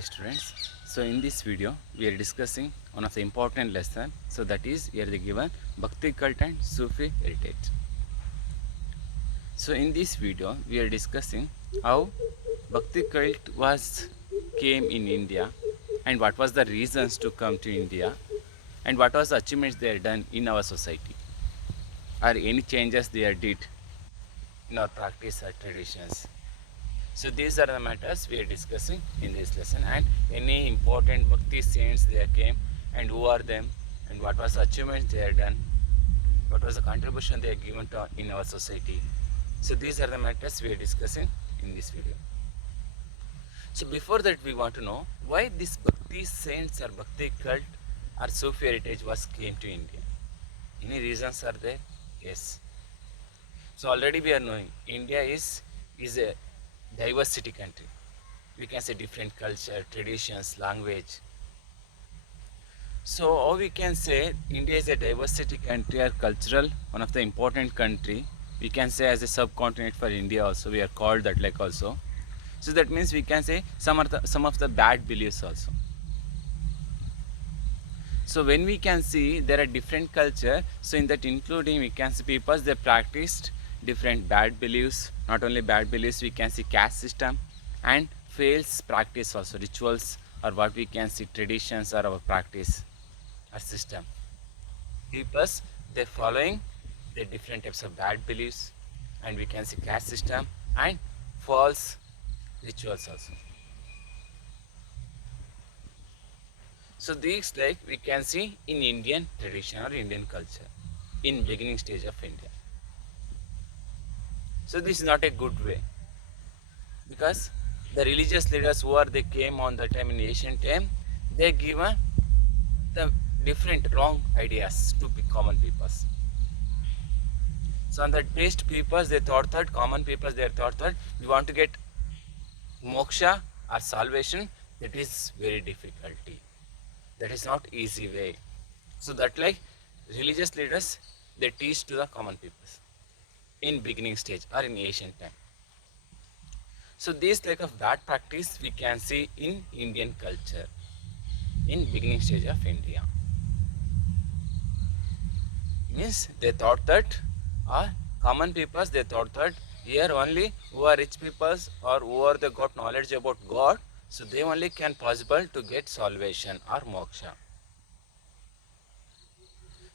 Students, so in this video we are discussing one of the important lesson, so that is here the given Bhakti cult and Sufi heritage. So in this video we are discussing how Bhakti cult was came in India and what was the reasons to come to India and what was the achievements they are done in our society or any changes they are did in our practice or traditions. So these are the matters we are discussing in this lesson, and any important Bhakti saints they came and who are them and what was the achievements they have done, what was the contribution they have given to in our society. So these are the matters we are discussing in this video. So before that we want to know why this Bhakti saints or Bhakti cult or Sufi heritage was came to India. Any reasons are there? Yes. So already we are knowing India is a diversity country. We can say different culture, traditions, language. So how we can say India is a diversity country or cultural, one of the important country. We can say as a subcontinent for India also, we are called that like also. So that means we can say some of the bad beliefs also. So when we can see there are different culture, so in that including we can see people they practiced different bad beliefs, not only bad beliefs, we can see caste system and fails practice also, rituals or what we can see traditions or our practice or system. Peoples they following the different types of bad beliefs and we can see caste system and false rituals also. So these like we can see in Indian tradition or Indian culture in beginning stage of India. So this is not a good way because the religious leaders who are they came on the time in ancient time, they given the different wrong ideas to common peoples. So on the taste peoples they thought that common peoples they thought that we want to get moksha or salvation, that is very difficulty. That is not easy way. So that like religious leaders they teach to the common peoples in beginning stage or in ancient time. So this type of bad practice we can see in Indian culture in beginning stage of India. Means they thought that common peoples they thought that here only who are rich peoples or who are they got knowledge about God, so they only can possible to get salvation or moksha.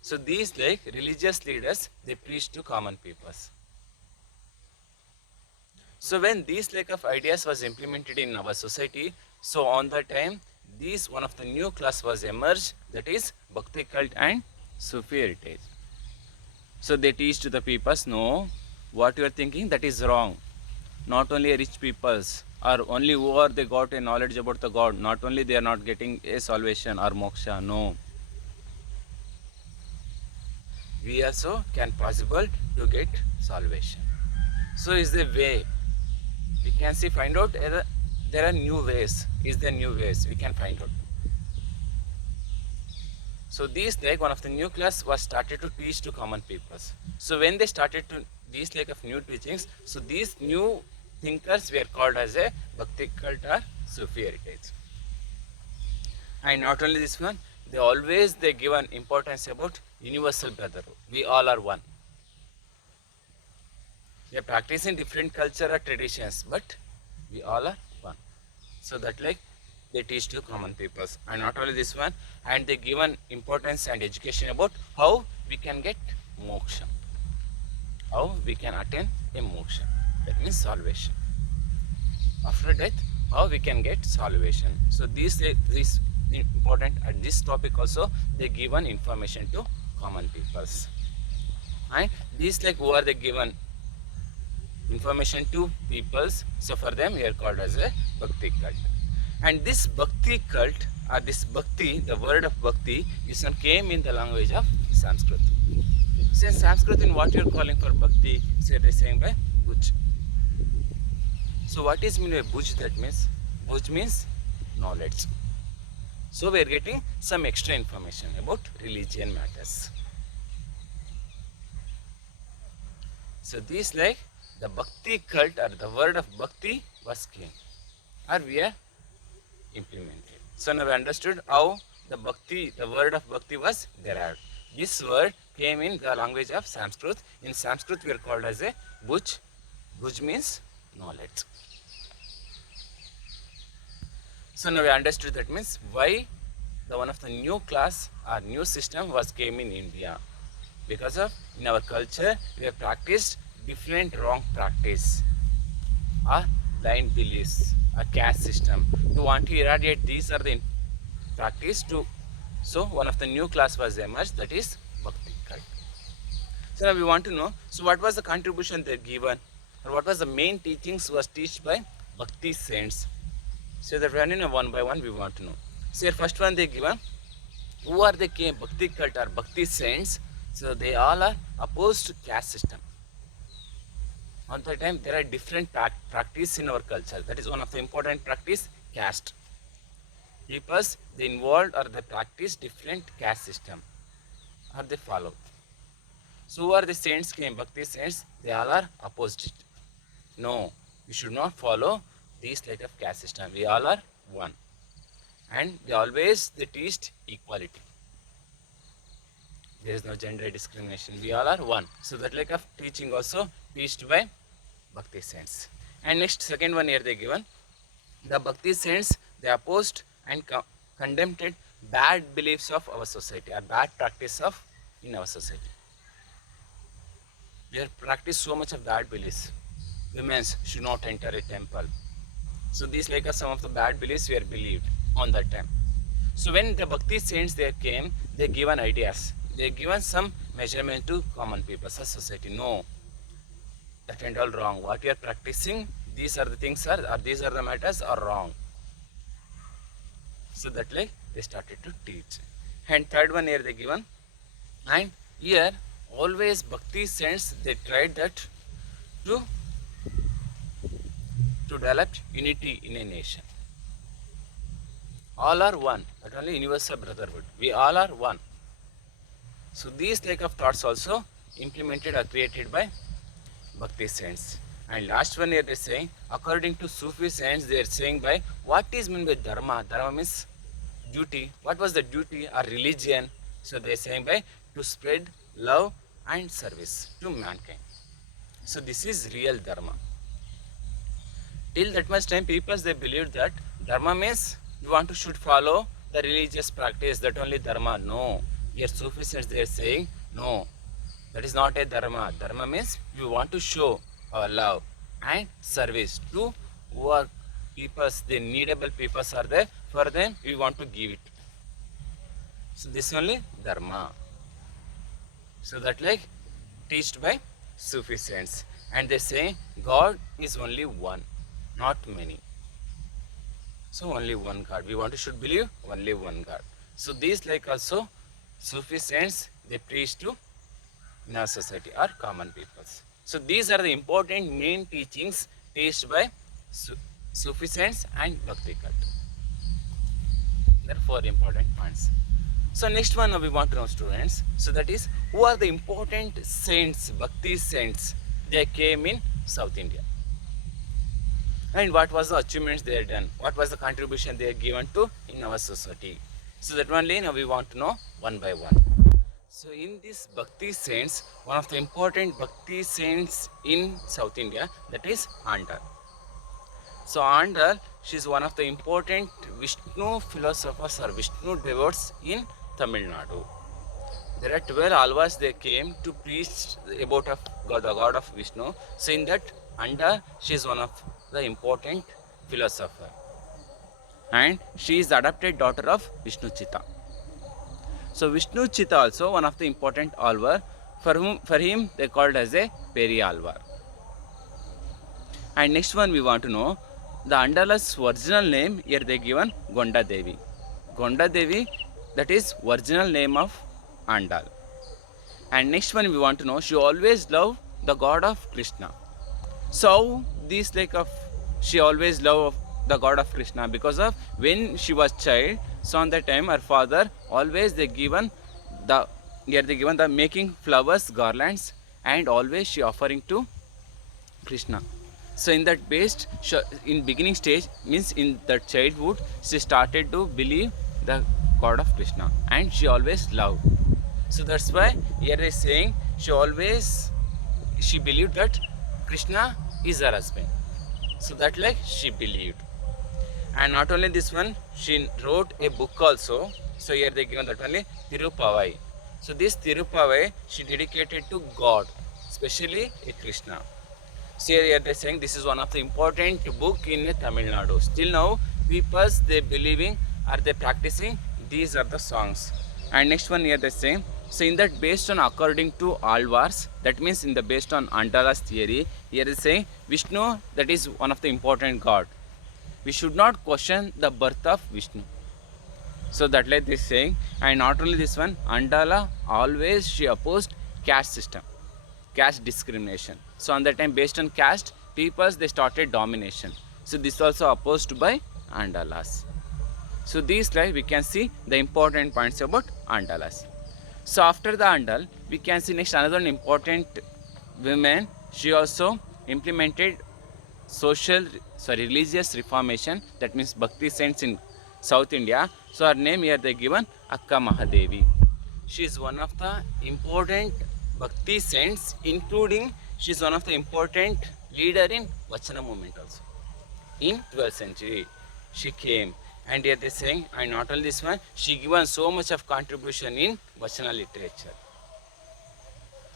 So these like religious leaders they preach to common peoples. So when these like of ideas was implemented in our society, so on the time these one of the new class was emerged, that is Bhakti cult and Sufi heritage. So they teach to the peoples, no, what you are thinking that is wrong. Not only rich peoples or only who are they got a knowledge about the God, not only they are not getting a salvation or moksha, no. We also can possible to get salvation. So is the way we can see find out there are new ways. Is there new ways we can find out. So these like one of the new class was started to teach to common peoples. So when they started to these like of new teachings, so these new thinkers were called as a Bhakti cult or Sufi heritage. And not only this one, they always they give an importance about universal brotherhood. We all are one. They are practicing different culture or traditions, but we all are one. So that like they teach to common peoples. And not only this one, and they given importance and education about how we can get moksha, how we can attain a moksha, that means salvation after death, how we can get salvation. So this important at this topic also they given information to common peoples. And these like who are they given information to peoples, so for them we are called as a Bhakti cult. And this Bhakti cult or this Bhakti, the word of Bhakti is came in the language of Sanskrit. So in Sanskrit in what you are calling for Bhakti, say they saying by Bhuj. So what is mean by Bhuj? That means Bhuj means knowledge. So we are getting some extra information about religion matters. So this like the Bhakti cult or the word of Bhakti was came. Or we are implemented. So now we understood how the bhakti, the word of bhakti was derived. This word came in the language of Sanskrit. In Sanskrit we are called as a bhuj. Bhuj means knowledge. So now we understood that means why the one of the new class or new system was came in India. Because of in our culture we have practiced different wrong practice or blind beliefs, a caste system. To want to eradicate these are the practice to, so one of the new class was emerged, that is bhakti cult. So now we want to know, so what was the contribution they given, or what was the main teachings was taught by bhakti saints. So that one by one we want to know. So here first one they given, who are they came bhakti cult or bhakti saints. So they all are opposed to caste system. On the time there are different practice in our culture. That is one of the important practice, caste. People they involved or they practice different caste system or they follow. So who are the saints came bhakti saints? They all are opposed it. No, we should not follow these type of caste system. We all are one, and they teach equality. There is no gender discrimination. We all are one. So that like of teaching also taught by bhakti saints. And next second one here they given, the bhakti saints they opposed and condemned bad beliefs of our society or bad practice of in our society. We have practiced so much of bad beliefs. Women should not enter a temple. So these like are some of the bad beliefs we are believed on that time. So when the bhakti saints they came, they given ideas. They given some measurement to common people, such society. No, that and all wrong. What you are practicing, these are the things are, or these are the matters are wrong. So that like they started to teach. And third one here they given, and here always bhakti saints they tried that to develop unity in a nation. All are one, but only universal brotherhood. We all are one. So these type of thoughts also implemented or created by bhakti saints. And last one here they are saying, according to Sufi saints, they are saying by what is meant by dharma. Dharma means duty. What was the duty or religion? So they are saying by to spread love and service to mankind. So this is real dharma. Till that much time people they believed that dharma means you want to should follow the religious practice, that only dharma. No. Here Sufi saints they are saying no, that is not a dharma. Dharma means we want to show our love and service to who are peoples, the needable peoples are there, for them we want to give it. So this only dharma. So that like teached by Sufi saints. And they say God is only one, not many. So only one God. We want to should believe only one God. So these like also Sufi saints they preach to in our society or common peoples. So these are the important main teachings taught by Sufi saints and Bhakti cult. There are 4 important points. So next one we want to know, students. So that is, who are the important saints, Bhakti saints? They came in South India. And what was the achievements they had done? What was the contribution they had given to in our society? So that only now we want to know one by one. So in this Bhakti saints, one of the important Bhakti saints in South India, that is Andal. So Andal, she is one of the important Vishnu philosophers or Vishnu devotees in Tamil Nadu. There are 12 alvas they came to preach about the god of Vishnu. So in that Andal, she is one of the important philosopher. And she is the adopted daughter of Vishnu Chitta. So Vishnu Chitta also one of the important alvar. For him they called as a Peri Alvar. And next one we want to know the Andala's original name. Here they given Gonda Devi. Gonda Devi, that is original name of Andal. And next one we want to know, she always loved the god of Krishna. So this like of she always loved the god of Krishna because of when she was child. So on that time her father always they given the making flowers garlands and always she offering to Krishna. So in that based, in beginning stage means in the childhood, she started to believe the God of Krishna, and she always loved. So that's why here they saying she believed that Krishna is her husband. So that like she believed. And not only this one, she wrote a book also. So here they given that only Tirupavai. So this Tirupavai she dedicated to God, especially a Krishna. So here they saying this is one of the important book in Tamil Nadu. Still now, people they believing are they practicing. These are the songs. And next one here they saying. So in that based on according to Alvars, that means in the based on Andala's theory, here they saying Vishnu that is one of the important god. We should not question the birth of Vishnu. So that like this saying, and not only this one, Andala always she opposed caste system, caste discrimination. So on that time, based on caste, peoples they started domination. So this also opposed by Andalas. So these like we can see the important points about Andalas. So after the Andal, we can see next another important woman. She also implemented religious reformation, that means bhakti saints in South India. So her name here they given Akka Mahadevi. She is one of the important bhakti saints, including she is one of the important leader in Vachana movement also. In 12th century she came, and here they saying, and not only this one, she given so much of contribution in Vachana literature.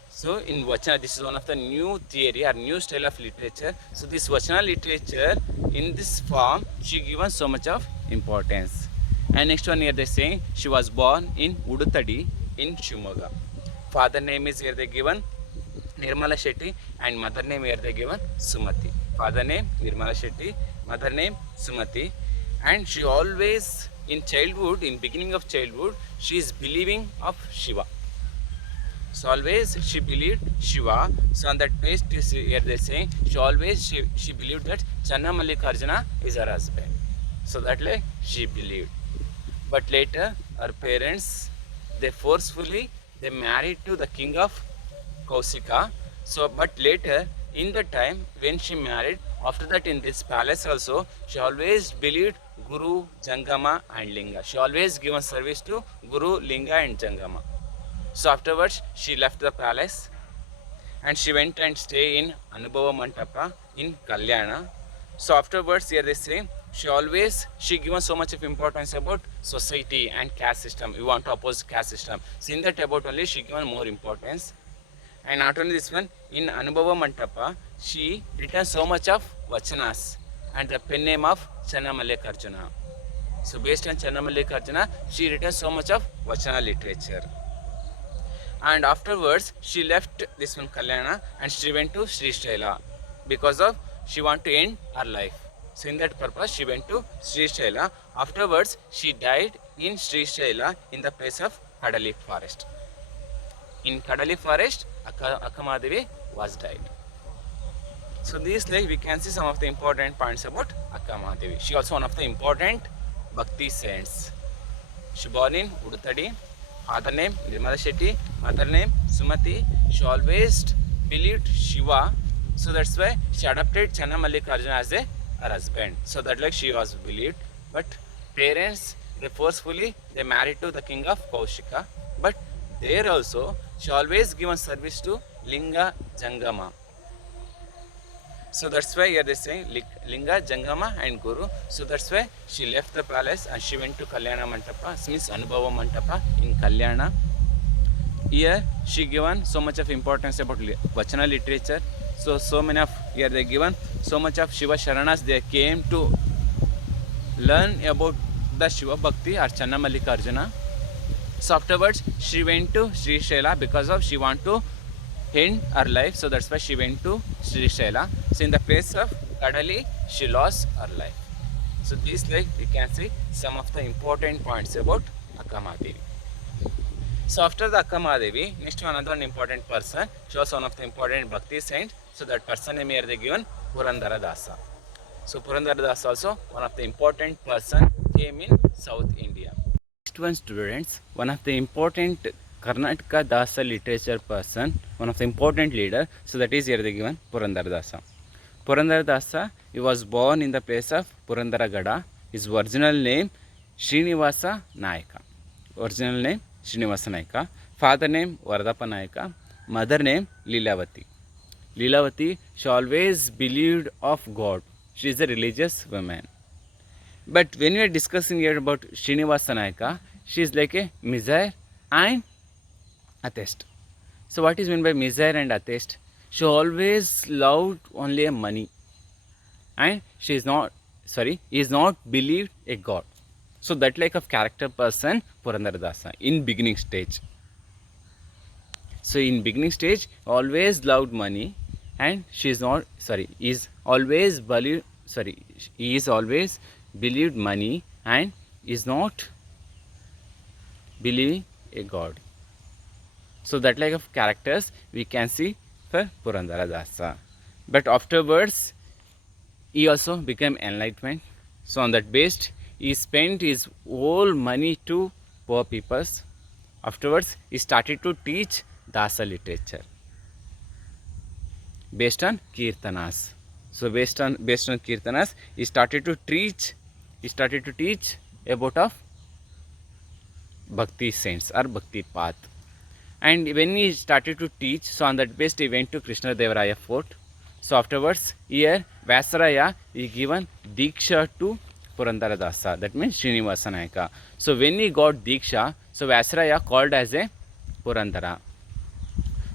So in Vachana, this is one of the new theory or new style of literature. So this Vachana literature in this form, she given so much of importance. And next one here they saying she was born in Udutadi in Shimoga. Father name is here they given Nirmala Shetty, and mother name here they given Sumati. Father name Nirmala Shetty, mother name Sumati. And she always in childhood, in beginning of childhood, she is believing of Shiva. So always she believed Shiva. So on that page here they saying she believed that Channa Mallikarjuna is her husband. So that like she believed. But later her parents they forcefully they married to the king of Kausika. So but later in the time when she married, after that in this palace also she always believed Guru, Jangama and Linga. She always given service to Guru, Linga and Jangama. So afterwards she left the palace and she went and stayed in Anubhava Mantapa in Kalyana. So afterwards here they say she given so much of importance about society and caste system. We want to oppose caste system. So in that about only she given more importance. And not only this one, in Anubhava Mantapa she written so much of Vachanas and the pen name of Channa Mallikarjuna. So based on Channa Mallikarjuna she written so much of Vachana literature. And afterwards she left this one Kalyana and she went to Sri Shaila because of she want to end her life. So in that purpose she went to Sri Shaila. Afterwards she died in Sri Shaila in the place of Kadali forest. In Kadali forest Akka Mahadevi was died. So these like we can see some of the important points about Akka Mahadevi. She also one of the important bhakti saints. She born in Udutadi. Father name Nirmala Shetty, mother name Sumati. She always believed Shiva, so that's why she adopted Channa Mallikarjuna as her husband. So that like she was believed, but parents they forcefully they married to the king of Kaushika. But there also she always given service to Linga Jangama. So that's why here they say Linga, Jangama and Guru. So that's why she left the palace and she went to Kalyana Mantapa, means Anubhava Mantapa in Kalyana. Here she given so much of importance about Vachana literature. So many of here they given so much of Shiva Sharanas they came to learn about the Shiva Bhakti or Channa Mallikarjuna. So afterwards she went to Sri Shaila because of she want to end her life, so that's why she went to Sri Shaila. So in the place of Kadali she lost her life. So these like we can see some of the important points about Akka Mahadevi. So after the Akka Mahadevi, next one another important person, she was one of the important bhakti saints. So that person name here they given Purandara Dasa. So Purandara Dasa also one of the important person came in South India. Next one students, one of the important Karnataka Dasa literature person, one of the important leader. So that is here they given Purandara Dasa. Purandaradasa, he was born in the place of Purandaragada. His original name Srinivasa Nayaka. Original name Srinivasa Nayaka. Father name Varadappa Nayaka. Mother name Leelavati. Leelavati, she always believed of God. She is a religious woman. But when we are discussing here about Srinivasa Nayaka, she is like a misere and atheist. So what is meant by misere and atheist? She always loved only money, and she is not is not believed a god. So that like of character person Purandaradasa in beginning stage. So in beginning stage always loved money, and she is not is always believed he is always believed money and is not believing a god. So that like of characters we can see for Purandaradasa. But afterwards he also became enlightenment. So on that based he spent his whole money to poor peoples. Afterwards he started to teach Dasa literature based on Kirtanas. So based on Kirtanas he started to teach about of Bhakti saints or Bhakti path. And when he started to teach, so on that basis he went to Krishnadevaraya fort. So afterwards here Vyasaraya is given Diksha to Purandaradasa, that means Srinivasa Nayaka. So when he got Diksha, so Vyasaraya called as a Purandara.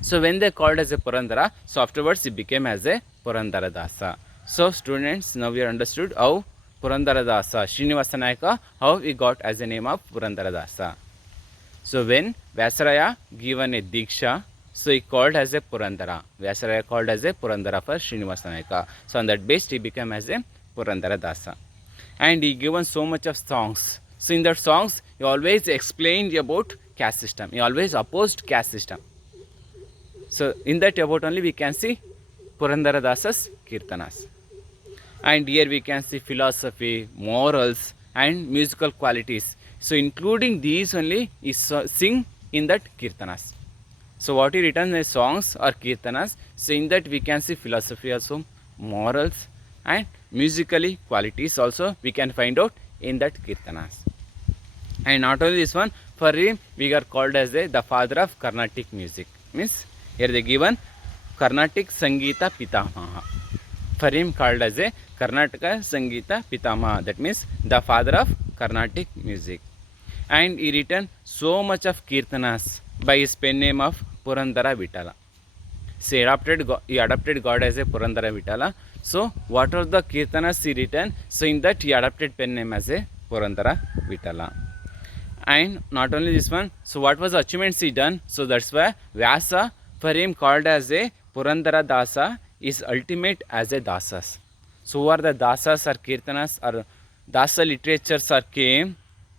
So when they called as a Purandara, so afterwards he became as a Purandaradasa. So students, now we are understood how Purandaradasa, Srinivasa Nayaka, how he got as a name of Purandaradasa. So when Vyasaraya given a Diksha, so he called as a Purandara. Vyasaraya called as a Purandara for Srinivasa Nayaka. So on that base he became as a Purandaradasa. And he given so much of songs. So in that songs he always explained about caste system. He always opposed caste system. So in that about only we can see Purandaradasa's Kirtanas. And here we can see philosophy, morals and musical qualities. So including these only is sing in that Kirtanas. So what he written as songs or Kirtanas, so in that we can see philosophy also, morals and musically qualities also we can find out in that Kirtanas. And not only this one, for him we are called as the father of Carnatic music. Means here they given Carnatic Sangeeta Pitamaha. For him called as a Karnataka Sangeeta Pitamaha. That means the father of Carnatic music. And he written so much of Kirtanas by his pen name of Purandara Vitala. So he adopted God as a Purandara Vitala. So what are the Kirtanas he written? So in that he adopted pen name as a Purandara Vitala. And not only this one, so what was the achievements he done? So that's why Vyasa for him called as a Purandara Dasa is ultimate as a Dasas. So who are the Dasas or Kirtanas or Dasa literatures are came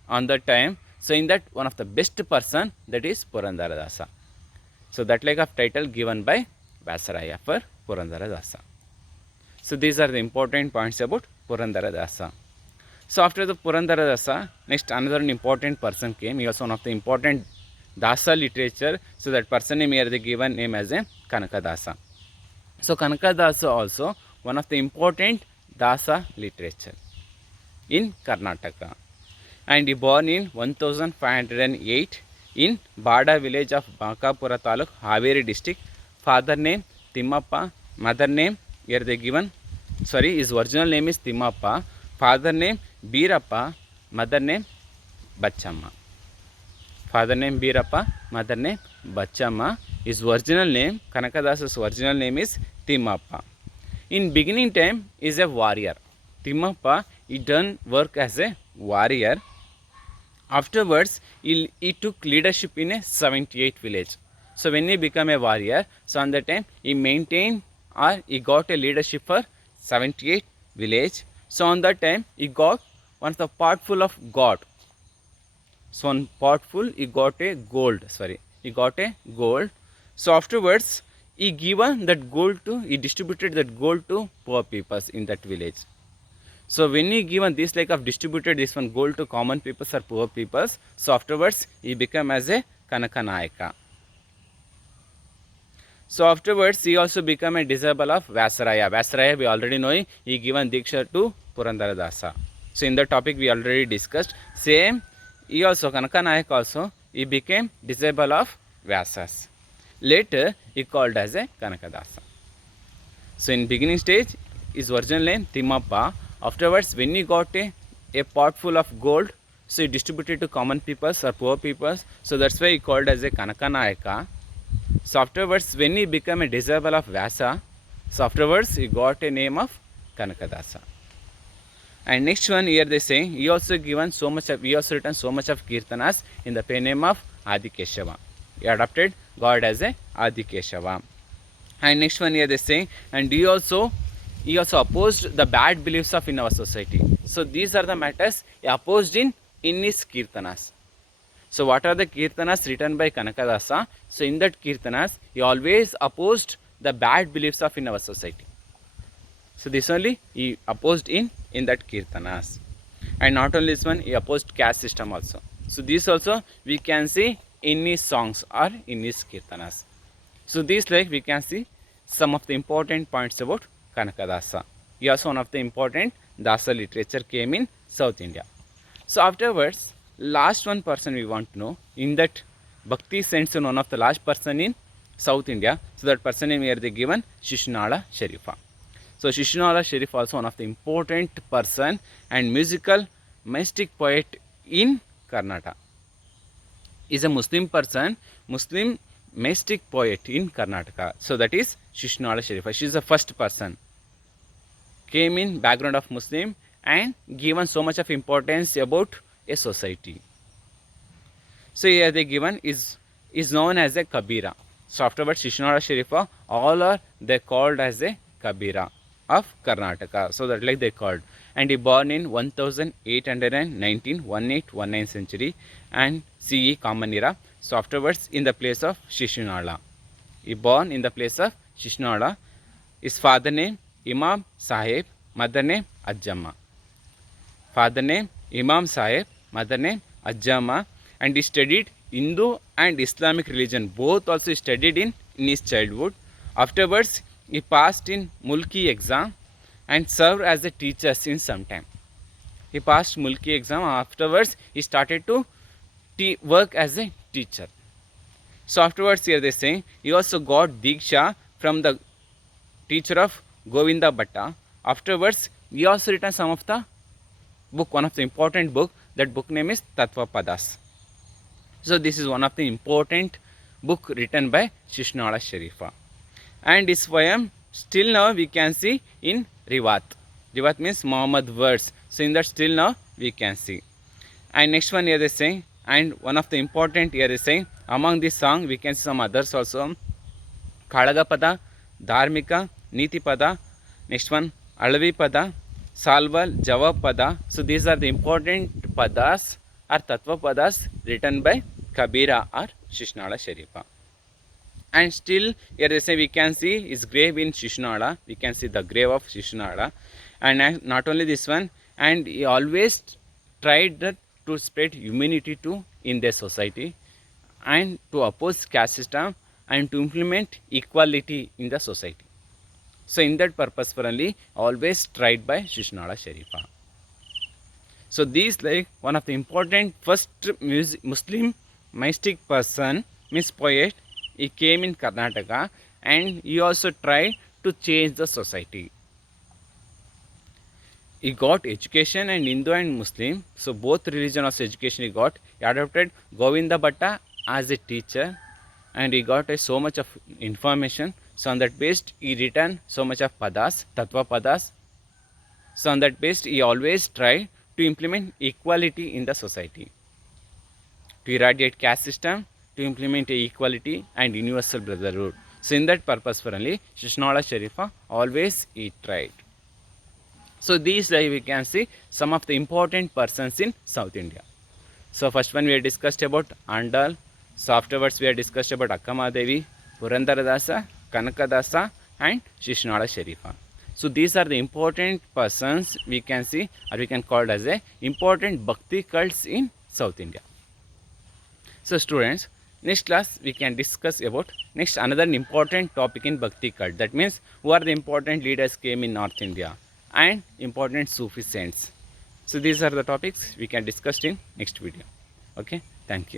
on that time. So in that one of the best person, that is Purandaradasa. So that like of title given by Vyasaraya for Purandaradasa. So these are the important points about Purandaradasa. So after the Purandaradasa, next another important person came. He was one of the important Dasa literature. So that person name here they given name as a Kanakadasa. So Kanakadasa also one of the important Dasa literature in Karnataka. And he born in 1508 in Bada village of Bankapura Taluk, Haveri district. Father name Timmappa, mother name here they given, his original name is Timmappa, father name Birappa, mother name Bachamma. Father name Birappa, mother name Bachamma. His original name, Kanakadasa's original name is Timmappa. In beginning time is a warrior. Timmappa, he done work as a warrior. Afterwards, he took leadership in a 78 village. So when he became a warrior, so on that time he maintained or he got a leadership for 78 village. So on that time he got one of the pot full of gold. So one pot full he got a gold. He got a gold. So afterwards he distributed that gold to poor people in that village. So when he given this like of distributed this one gold to common people or poor people, so afterwards he became as a Kanakanayaka. So afterwards, he also became a disciple of Vyasaraya. Vyasaraya, we already know, he given Diksha to Purandaradasa. So in the topic we already discussed. Same, he also, Kanaka Nayak also, he became disciple of Vyasas. Later, he called as a Kanakadasa. So in beginning stage, his original name Timmappa. Afterwards, when he got a pot full of gold, so he distributed to common peoples or poor peoples. So that's why he called as a Kanakanayaka. So afterwards, when he became a disciple of Vyasa, so afterwards he got a name of Kanakadasa. And next one here they say he also given so much of, he also written so much of kirtanas in the pen name of Adikeshava. He adopted God as a Adikeshava. And next one here they say, and he also opposed the bad beliefs of in our society. So these are the matters he opposed in his kirtanas. So what are the kirtanas written by Kanakadasa? So in that kirtanas, he always opposed the bad beliefs of in our society. So this only he opposed in that kirtanas. And not only this one, he opposed caste system also. So this also we can see in his songs or in his kirtanas. So these like we can see some of the important points about Kanakadasa. He also one of the important Dasa literature came in South India. So afterwards, last one person we want to know in that Bhakti sends in one of the last person in South India. So that person name here they given Shishnala Sharifa. So Shishnala Sharif also one of the important person and musical mystic poet in Karnataka. Is a Muslim person, Muslim mystic poet in Karnataka. So that is Shishnala Sharifa. She is the first person. Came in background of Muslim and given so much of importance about a society. So here they given is known as a Kabira. So afterwards Shishnala Sharifa, all are they called as a Kabira of Karnataka. So that like they called. And he born in 1819, 1819 century and CE Common Era. So afterwards in the place of Shishnala. He born in the place of Shishnala. His father name Imam Sahib, mother name Ajjamma. Father name Imam Sahib, mother name Ajjamma, and he studied Hindu and Islamic religion. Both also studied in his childhood. Afterwards, he passed in Mulki exam and served as a teacher in some time. He passed Mulki exam. Afterwards, he started to work as a teacher. So afterwards, here they say he also got Diksha from the teacher of Govinda Bhatta. Afterwards, he also written some of the book, one of the important book. That book name is Tattva Padas. So this is one of the important book written by Shishnala Sharifa. And his poem still now we can see in Rivat. Rivat means Muhammad verse. So in that still now we can see. And next one here they say, and one of the important here they say, among this song we can see some others also. Khadaga Pada, Dharmika, Niti Pada, next one Alavi Pada, Salval, Jawab Pada. So these are the important padas or Tattva Padas written by Kabira or Shishnala Sharifa. And still here they say we can see his grave in Shishnala. We can see the grave of Shishnala. And not only this one, and he always tried to spread humanity to in their society and to oppose caste system and to implement equality in the society. So in that purpose for only always tried by Shishnala Sharifa. So these like one of the important first Muslim mystic person, means poet. He came in Karnataka and he also tried to change the society. He got education and Hindu and Muslim. So both religion of education he got. He adopted Govinda Bhatta as a teacher and he got so much of information. So on that based he written so much of padas, Tattva Padas. So on that based he always tried to implement equality in the society, to eradicate caste system, to implement equality and universal brotherhood. So in that purpose for only Shishnala Sharifa always he tried. So these we can see some of the important persons in South India. So first one we have discussed about Andal. So afterwards we have discussed about Akkamadevi, Purandaradasa, Kanakadasa and Shishnala Sharifa. So these are the important persons we can see or we can call as a important Bhakti cults in South India. So students, Next class we can discuss about next another important topic in Bhakti cult. That means who are the important leaders came in North India and important Sufi saints. So these are the topics we can discuss in next video. Okay, thank you.